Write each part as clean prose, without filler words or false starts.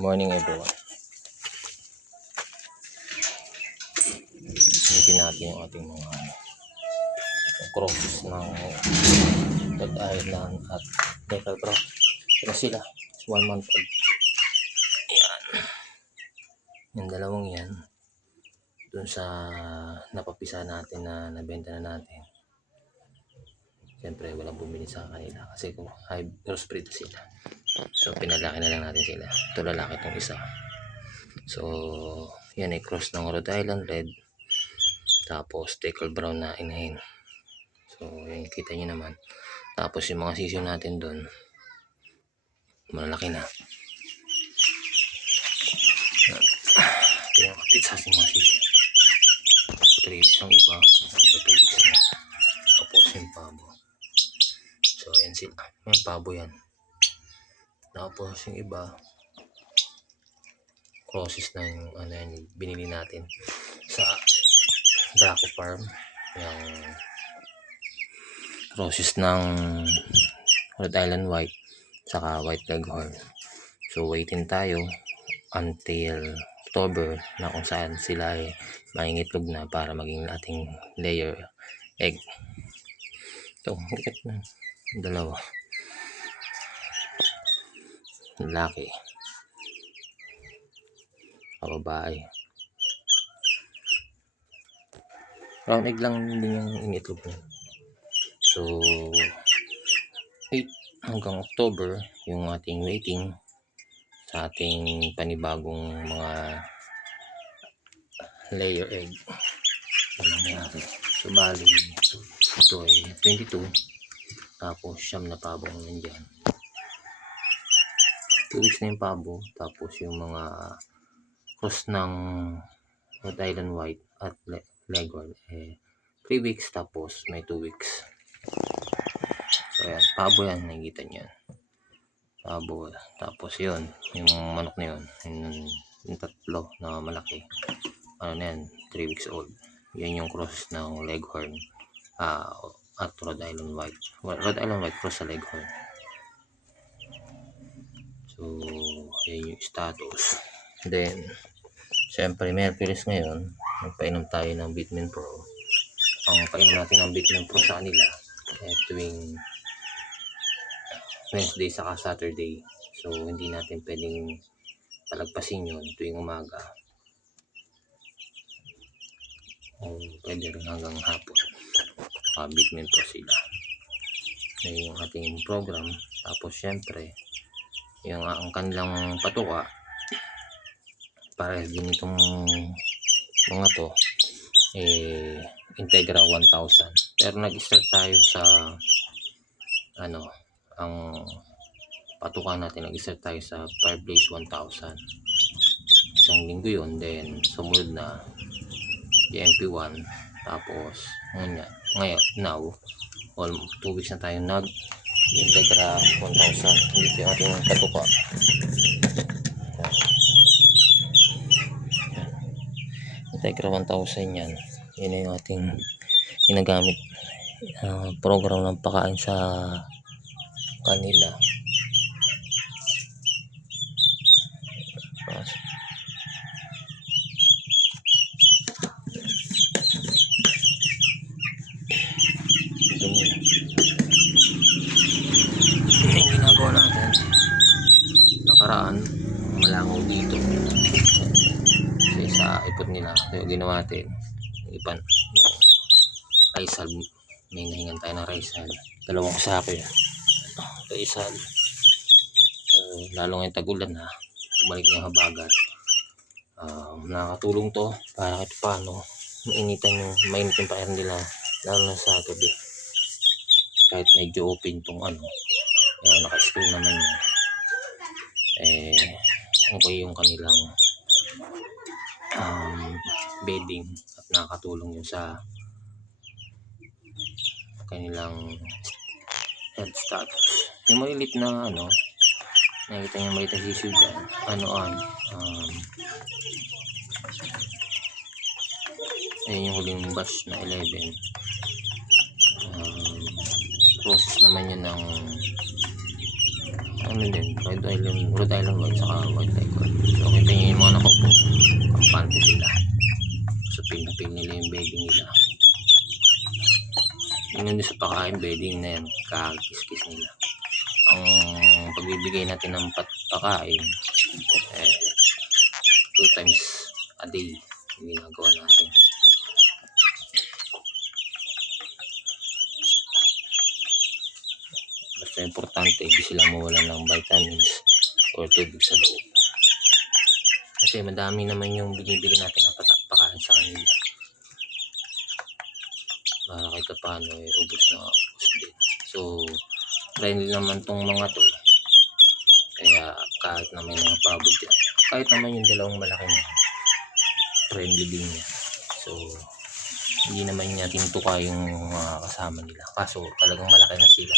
Morning everyone. Hinipin natin yung ating mga crosses ng Rhode Island at Deccal Bro. Pero sila, 1 month old. Yan. Yung dalawang yan, dun sa napapisa natin na nabenta na natin. Siyempre walang bumili sa kanila kasi kung high crossbreed sila. So pinalaki na lang natin sila. Ito lalaki itong isa. So yan ay cross ng Rhode Island Red. Tapos Deccal Brown na inahin. So yan kita nyo naman. Tapos yung mga sisiyo natin doon, malalaki na. Ito yung update sa ating mga sisiyo. 3 weeks ang iba. Iba 2 weeks na. Tapos yung pabo. So yan sila. May pabo yan. Tapos yung iba, crosses na yung ano yan, binili natin sa Draco Farm. Yung crosses ng Rhode Island White saka White Leghorn. So waitin tayo until October na kung saan sila ay mangingitlog na para maging ating layer egg. Ito, higit na dalawa. Lalaki. Babae. Round egg lang din yung initlog niya. So 8 hanggang October yung ating waiting sa ating panibagong mga layer egg. Ano nangyari? So bali ito ay 22, tapos siyam na pabong nandyan. 2 weeks na yung pabo, tapos yung mga cross ng Rhode Island White at Leghorn 3 weeks, tapos may 2 weeks. So ayan, pabo yan, nakikita nyo yan, pabo. Tapos yun, yung manok na yun, yung tatlo na malaki, ano na yan, 3 weeks old. Yan yung cross ng Leghorn at Rhode Island White. Rhode Island White cross sa Leghorn. So yan yung status. Then syempre Mercury's ngayon, nagpainom tayo ng Vitamin Pro. Ang painom natin ng Vitamin Pro sa kanila tuwing Wednesday saka Saturday. So hindi natin pwedeng palagpasin yun tuwing umaga. O pwede rin hanggang hapon. Vitamin Pro sila. Yan yung ating program. Tapos syempre yung ang kanilang patuka para din itong mga to Integra 1000. Pero nag-start tayo sa ano, ang patuka natin, nag-start tayo sa Fireblaze 1000. Isang linggo yun, then sumunod na MP1. Tapos ngayon now all 2 weeks na tayo nag Integra 1000. Dito yung ating patuka. Integra 1000 yan. Yan yung ating ginagamit program ng pakain sa kanila. Yung ginagawa natin nakaraan, malangaw dito sa ipot nila. Ito yung ginawa natin, ipan yung Rizal. May nahingan tayo ng Rizal, dalawang sako yan, Rizal. So lalo ngayong tagulan na bumalik na yung habagat. Nakakatulong to para kahit paano mainit yung pair nila, lalo na sa gabi. Kahit medyo open tong naka-screen naman yun, okay yung kanilang bedding at nakakatulong yun sa kanilang health status. Yung malilit na nakita nyo maliit na sisiw dyan, ayun yung huling batch na 11. Process naman yun ng ano din, Rhode Island White saka White Leghorn. So kita nyo yung mga nakaupo, kampante sila. So pinapil nila yung bedding nila. Yun din sa pakain, bedding na yan, kakis-kis nila. Ang pagbibigay natin ng pakain, 2 times a day yung ginagawa natin. Basta importante, hindi sila mawalan ng vitamins or tubig sa loob. Kasi madami naman yung binibigyan natin ng pakain sa kanila. Para kahit paano, ubos na ubos din. So, friendly naman tong mga to. Kaya kahit na may mga pabo dyan, kahit naman yung dalawang malaki na, friendly din yan. So, hindi naman niya tinutuka yung mga kasama nila. Kaso talagang malaki na sila.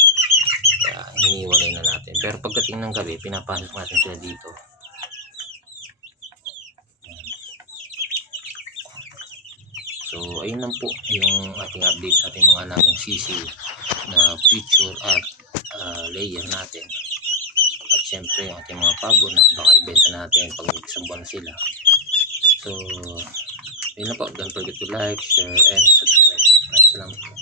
Kaya hiniwalay na natin. Pero pagdating ng gabi, pinapasok natin sila dito. So, ayun lang po yung ating update sa ating mga alagang sisiw na future at layer natin. At syempre, yung ating mga pabo na baka ibenta natin pag isang buwan na sila. So, ayun lang po. Don't forget to like, share, and subscribe. Salamat po.